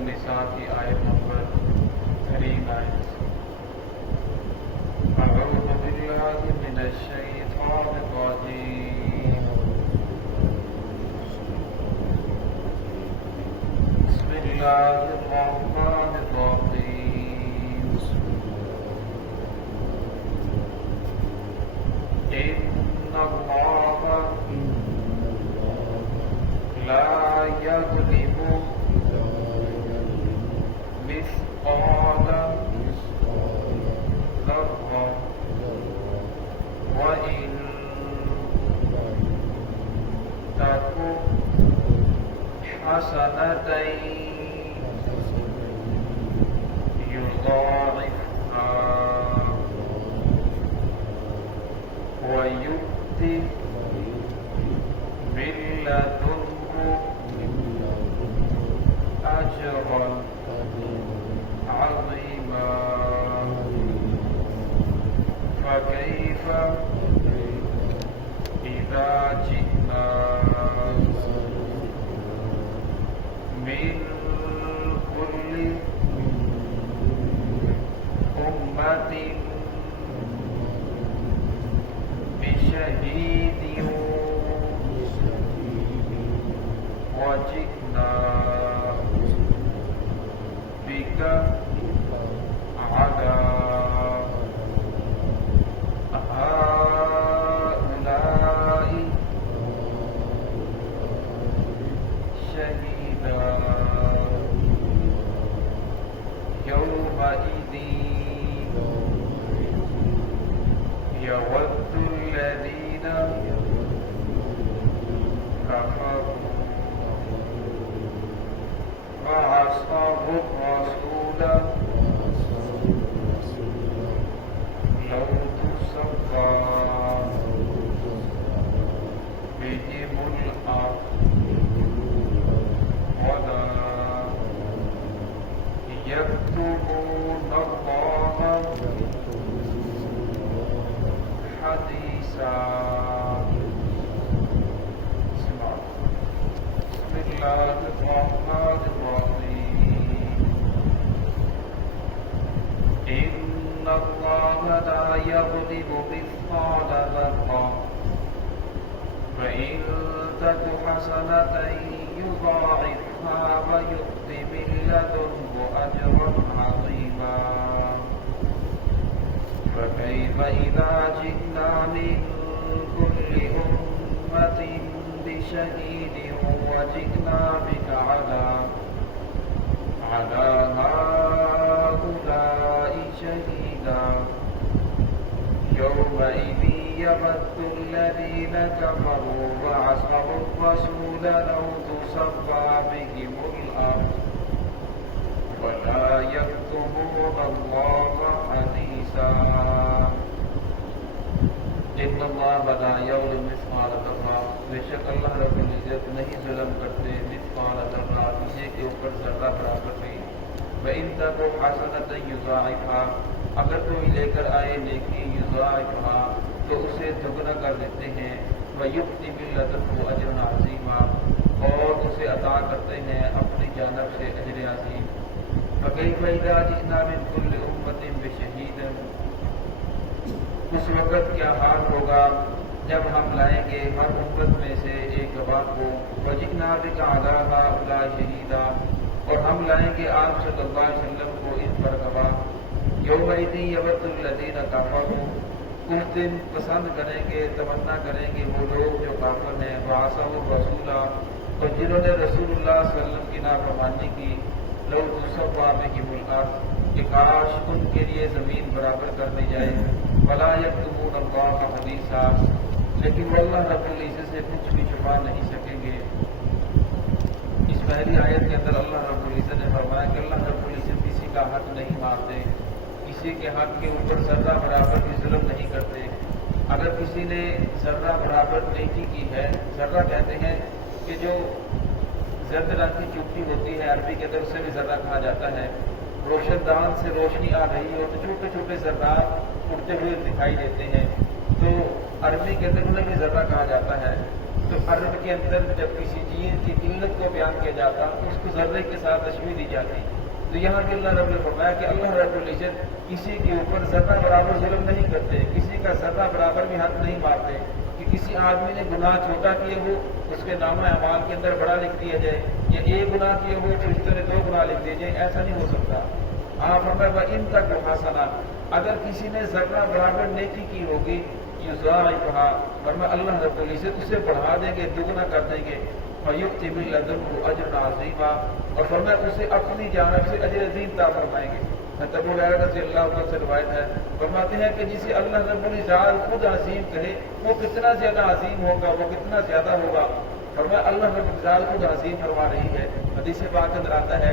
النساء کی آیت نمبر 39۔ اعوذ باللہ من الشیطان الرجیم، بسم اللہ الرحمن الرحیم، ان اللہ لا یظلم مثقال ذرة وإن تك حسنة يضاعفها ويؤت من لدنه أجرا عظيما۔ فكيف إذا جئنا من كل أمة بشهيد وجئنا بك على هؤلاء شهيدا۔ يومئذ يود الذين كفروا وعصوا الرسول لو تسوى بهم الأرض ولا يكتمون الله حديثا۔ بسم الله الرحمن الرحيم، إن الله لا يظلم مثقال ذرة وإن تك حسنة يضاعفها ويؤت من لدنه أجرا عظيما۔ فكيف إذا جئنا من كل أمة بشهيد وجئنا بك على هؤلاء شهيدا۔ يومئذ يود الذين كفروا وعصوا الرسول لو تسوى بهم الأرض ولا يكتمون الله حديثا۔ ان اللہ لا یظلم مثقال ذرہ، بے شک اللہ رب العزت نہیں ظلم کرتے مثقال ذرہ، کسی کے اوپر ذرہ برابر نہیں۔ وَإِن تَكُ حَسَنَةً يُضَاعِفْهَا، اگر کوئی لے کر آئے نیکی یضاعفها تو اسے دگنا کر دیتے ہیں۔ وَيُؤْتِ مِن لَدُنْهُ أَجْرًا عَظِيمًا، اور اسے عطا کرتے ہیں اپنی جانب سے اجر عظیم۔ فَكَيْفَ إِذَا جِئْنَا مِن كُلِّ أُمَّةٍ بِشَهِيدٍ، اس وقت کیا حال ہوگا جب ہم لائیں گے ہر امت میں سے ایک گواہ کو۔ وَجِئْنَا بِكَ عَلَىٰ هَٰؤُلَاءِ شَهِيدًا، اور ہم لائیں گے آپ صلی اللہ علیہ وسلم کو ان پر گواہ۔ یومئذ یود الذین کفروا، اس دن پسند کریں گے، تمنا کریں گے وہ لوگ جو کافر ہیں، وعصوا الرسول، اور جنہوں نے رسول اللہ صلی اللہ علیہ وسلم کی نافرمانی کی، لو تسوى بهم الارض، کہ کاش ان کے لیے زمین برابر کر دی جائے۔ ولا یکتمون اللہ حدیثا، لیکن وہ اللہ رب العزت سے کچھ بھی چھپا نہیں سکیں گے۔ اس پہلی آیت کے اندر اللہ رب العزت نے فرمایا کہ اللہ رب العزت کسی کا حق نہیں مارتے، کسی کے حق کے اوپر ذرہ برابر بھی ظلم نہیں کرتے۔ اگر کسی نے ذرہ برابر نیکی کی ہے، ذرہ کہتے ہیں کہ جو زرد رنگ کی چوٹی ہوتی ہے عربی کے اندر، اسے بھی ذرہ کہا جاتا ہے۔ روشن دان سے روشنی آ رہی ہو تو چھوٹے چھوٹے ذرات اڑتے ہوئے دکھائی دیتے ہیں، تو عربی کے اندر انہیں بھی ذرہ کہا جاتا ہے۔ تو عرب کے اندر جب کسی چیز کی قلت کو بیان کیا جاتا تو اس کو ذرے کے ساتھ تشبیہ دی جاتی. تو یہاں بھی اللہ رب نے فرمایا کہ اللہ رب العزت کسی کے اوپر ذرہ برابر ظلم نہیں کرتے, کسی کا ذرہ برابر بھی حق نہیں مارتے کہ کسی آدمی نے گناہ چھوٹا کیے ہو اس کے نامہ اعمال کے اندر بڑا لکھ دیا جائے, یا ایک گناہ کیے ہو فرشتوں نے 2 گناہ لکھ دیے جائے. ایسا نہیں ہو سکتا. آپ فرمایا ان تک حسنہ, اگر کسی نے ذرہ برابر نیکی کی ہوگی یضاعفھا, فرمایا اللہ رب العزت اسے بڑھا دیں گے, دگنا کر دیں گے. فیؤتی من لدنہ اجرا عظیما, اور فرمایا اسے اپنی جانب سے اجر عظیم عطا فرمائیں گے. ابو ہریرہ رضی اللہ عنہ سے روایت ہے, فرماتے ہیں کہ جسے اللہ رب العزت خود عظیم کہے وہ کتنا زیادہ عظیم ہوگا, وہ کتنا زیادہ ہوگا. فرمایا اللہ رب العزت خود عظیم فرما رہی ہے. حدیث پاک اندر آتا ہے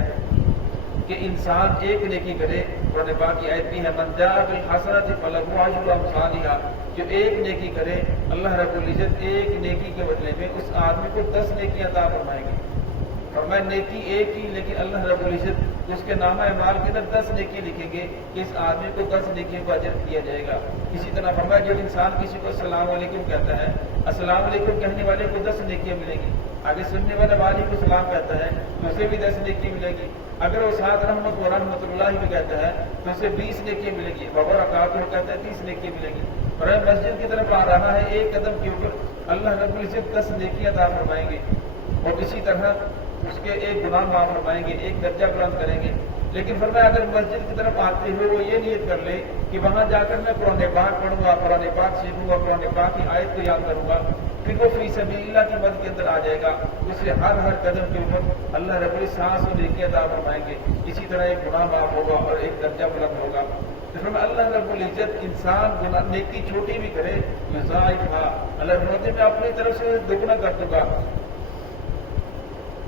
کہ انسان ایک نیکی کرے, قرآن پاک کی آیت بھی ہے من جاء بالحسنۃ فلہ عشر امثالھا, جو ایک نیکی کرے اللہ رب العزت ایک نیکی کے بدلے میں اس آدمی کو 10 نیکیاں عطا فرمائیں گے. فرمایا نیکی ایک ہی, لیکن اللہ رب العزت اس کے نامہ اعمال کے اندر 10 نیکی لکھیں گے کہ اس آدمی کو 10 نیکیوں کا اجر دیا جائے گا. اسی طرح فرمایا جو انسان کسی کو السلام علیکم کہتا ہے, السلام علیکم کہنے والے کو 10 نیکیاں ملیں گی. آگے سننے والے والی کو سلام کہتا ہے تو اسے بھی 10 نیکی ملے گی. اگر وہ ساتھ رحمت و رحمت اللہ بھی کہتا ہے تو اسے 20 نیکی ملے گی. وبرکاتہ کہتا ہے 30 نیکی ملے گی. اور مسجد کی طرف آ رہا ہے ایک قدم کے اوپر اللہ رب العزت 10 نیکیاں عطا فرمائیں گے. اور اسی طرح اس کے ایک گناہ معاف فرمائیں گے, ایک درجہ بلند کریں گے. لیکن فرمایا اگر مسجد کی طرف آتے ہوئے وہ یہ نیت کر لے کہ وہاں جا کر میں قرآن پاک پڑھوں گا, قرآن پاک سیکھوں گا, قرآن پاک کی آیت کو یاد کروں گا, پھر وہ فی سبیل اللہ کی مدد کے اندر آ جائے گا. اسے ہر قدم کے اوپر اللہ رب العزت سانس و نیکی عطا فرمائیں گے. اسی طرح ایک گناہ معاف ہوگا اور ایک درجہ بلند ہوگا. تو فرمایا اللہ رب العزت انسان گناہ نیکی چھوٹی بھی کرے یضاعفھا, اللہ فرماتے میں اپنی طرف سے دگنا کر دوں گا.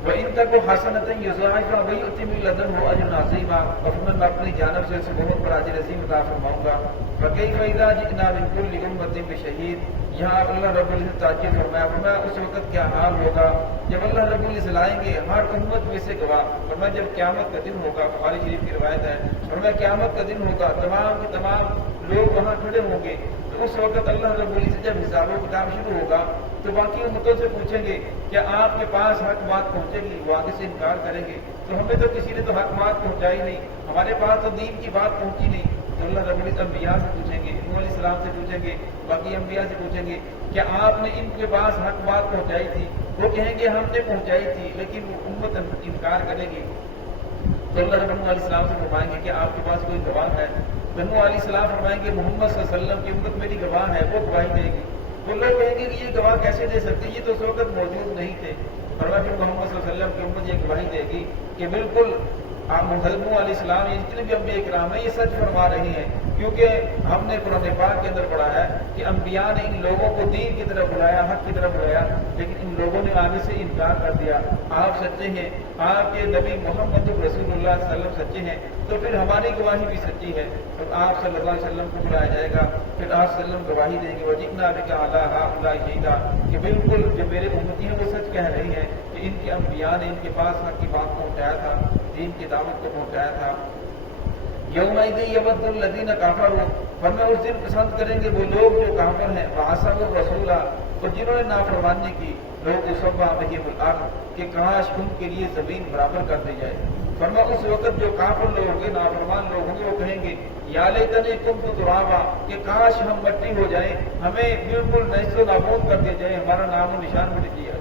وَإِن تَكُ حَسَنَةً يُضَاعِفْهَا وَيُؤْتِ مِن لَّدُنْهُ أَجْرًا عَظِيمًا, اور میں اپنی جانب سے اسے بہت بڑا اجر عظیم عطا فرماؤں گا. فَكَيْفَ إِذَا جِئْنَا مِن كُلِّ أُمَّةٍ بِشَهِيدٍ, یہاں اللہ رب العزت تاکید فرمایا اس وقت کیا حال ہوگا جب اللہ رب العزت لائیں گے ہر امت میں سے گواہ. فرمایا جب قیامت کا دن ہوگا, بخاری شریف کی روایت ہے, فرمایا قیامت کا دن ہوگا, تمام کے تمام لوگ وہاں کھڑے ہوں گے. تو اس وقت اللہ رب العزت جب حساب و کتاب شروع ہوگا تو باقی امتوں سے پوچھیں گے کیا آپ کے پاس حق بات پہنچے گی, وہ آگے سے انکار کریں گے. تو ہمیں تو کسی نے تو حق بات پہنچائی نہیں, ہمارے پاس تو دین کی بات پہنچی نہیں. تو اللہ رب العزت انبیاء سے پوچھیں گے, نوح علیہ السلام سے پوچھیں گے, باقی انبیاء سے پوچھیں گے کیا آپ نے ان کے پاس حق بات پہنچائی تھی. وہ کہیں گے ہم نے پہنچائی تھی, لیکن وہ امت انکار کرے گی. تو اللہ رب علیہ السلام سے فرمائیں گے کہ آپ کے پاس کوئی گواہ ہے. نوح علیہ السلام فرمائیں گے محمد صلی اللہ علیہ وسلم کی امت میری گواہ ہے, وہ گواہی دے گی. تو لوگ کہیں گے کہ یہ گواہ کیسے دے سکتے, یہ تو اس وقت موجود نہیں تھے. فرمایا پھر محمد صلی اللہ علیہ وسلم کی امت یہ گواہی دے گی کہ بالکل نوح علیہ السلام یہ جتنے بھی انبیاء کرام ہیں یہ سچ فرما رہی ہیں, کیونکہ ہم نے قرآن پاک کے اندر پڑھا ہے کہ انبیاء نے ان لوگوں کو دین کی طرف بلایا, حق کی طرف بلایا, لیکن ان لوگوں نے آگے سے انکار کر دیا. آپ سچے ہیں, آپ کے نبی محمد رسول اللہ صلی اللہ علیہ وسلم سچے ہیں, تو پھر ہماری گواہی بھی سچی ہے. تو آپ صلی اللہ علیہ وسلم کو بلایا جائے گا, پھر آپ صلی اللہ علیہ وسلم گواہی دیں گے وَجِئْنَا بِكَ عَلَىٰ هَٰؤُلَاءِ شَهِيدًا, کہ بالکل جو میرے امتی ہیں وہ سچ کہہ رہی ہیں کہ ان کے انبیاء نے ان کے پاس حق کی بات پہنچایا تھا, دین کی دعوت کو پہنچایا تھا. یومئذ یود الذین کفروا, فرمایا اس دن پسند کریں گے وہ لوگ جو کافر ہیں, وعصوا الرسول, اور جنہوں نے نافرمانی کی, لوگ یصفى بهم الارض, کہ کاش ان کے لیے زمین برابر کر دی جائے. فرمایا اس وقت جو کافر لوگ ہوں گے, نافرمان لوگ ہوں گے, وہ کہیں گے یا لیتنی کنت ترابا, کہ کاش ہم مٹی ہو جائیں, ہمیں بالکل نیست و نابود کر دیا جائے, ہمارا نام و نشان مٹ گیا.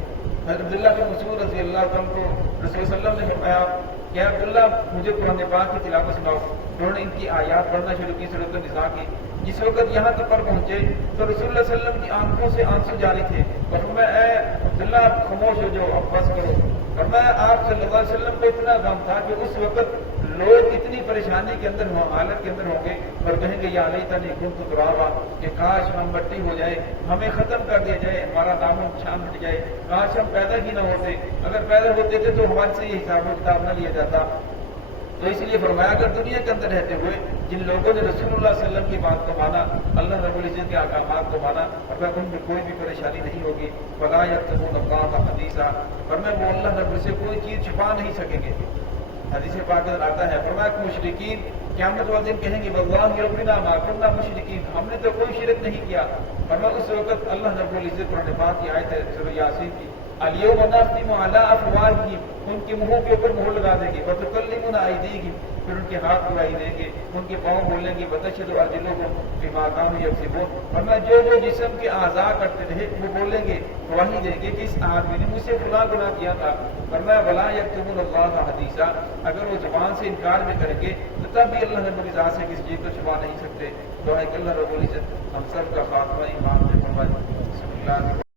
عبداللہ بن مسعود رضی اللہ عنہ کو رسول صلی اللہ علیہ وسلم نے فرمایا کہ عبداللہ مجھے قرآن پاک کی تلاوت سناؤ. انہوں نے ان کی آیات پڑھنا شروع کی, سورۃ النساء کی. جس وقت یہاں تک پر پہنچے تو رسول اللہ صلی اللہ علیہ وسلم کی آنکھوں سے آنسو جاری تھے. اور فرمایا اے عبداللہ آپ خاموش ہو جاؤ, اب بس کرو. فرمایا آپ صلی اللہ علیہ وسلم کو اتنا غم تھا کہ اس وقت لوگ اتنی پریشانی کے اندر حالت کے اندر ہوں گے اور کہیں گے یا لیتنی کنت ترابا, کہ کاش ہم مٹی ہو جائے, ہمیں ختم کر دیا جائے, ہمارا نام و نشان مٹ جائے, کاش ہم پیدا ہی نہ ہوتے. اگر پیدا ہوتے تھے تو ہمارے سے یہ حساب و کتاب نہ لیا جاتا. تو اس لیے فرمایا اگر دنیا کے اندر رہتے ہوئے جن لوگوں نے رسول اللہ صلی اللہ علیہ وسلم کی بات کو مانا, اللہ رب العزت کے احکامات کو مانا, اگر ان میں کوئی بھی پریشانی نہیں ہوگی, وَلَا يَكْتُمُونَ اللَّهَ حَدِيثًا, فرمایا وہ اللہ رب سے کوئی چیز چھپا نہیں سکیں گے. حدیث پاک اندر آتا ہے, فرمایا کہ مشرکین قیامت والے دن کہیں گے واللہ ربنا ما كنا مشرکین, ہم نے تو کوئی شرک نہیں کیا. ورنہ اس وقت اللہ رب العزت قرآن پاک کی آیت ہے سورہ یاسین کی، الیوم نختم علی افواہہم، ان کے منہوں کے اوپر مہر لگا دیں گے، وتکلمنا ایدیہم، پھر ان کے ہاتھ دعائی دیں گے، ان کے پاؤں بولیں گے، وتشہد ارجلہم بما کانوا یکسبون، ورنہ جو جسم کے اعضاء کرتے رہے وہ بولیں گے، گواہی دیں گے کہ اس آدمی نے مجھ سے فلاں گناہ کیا تھا، ورنہ ولا یکتمون اللہ حدیثا، اگر وہ زبان سے انکار بھی کریں گے تو تب بھی اللہ رب العزت سے کسی چیز کو چھپا نہیں سکتے۔ دعا ہے کہ اللہ رب العزت ہم سب کا خاتمہ ایمان پہ فرمائے۔ بسم اللہ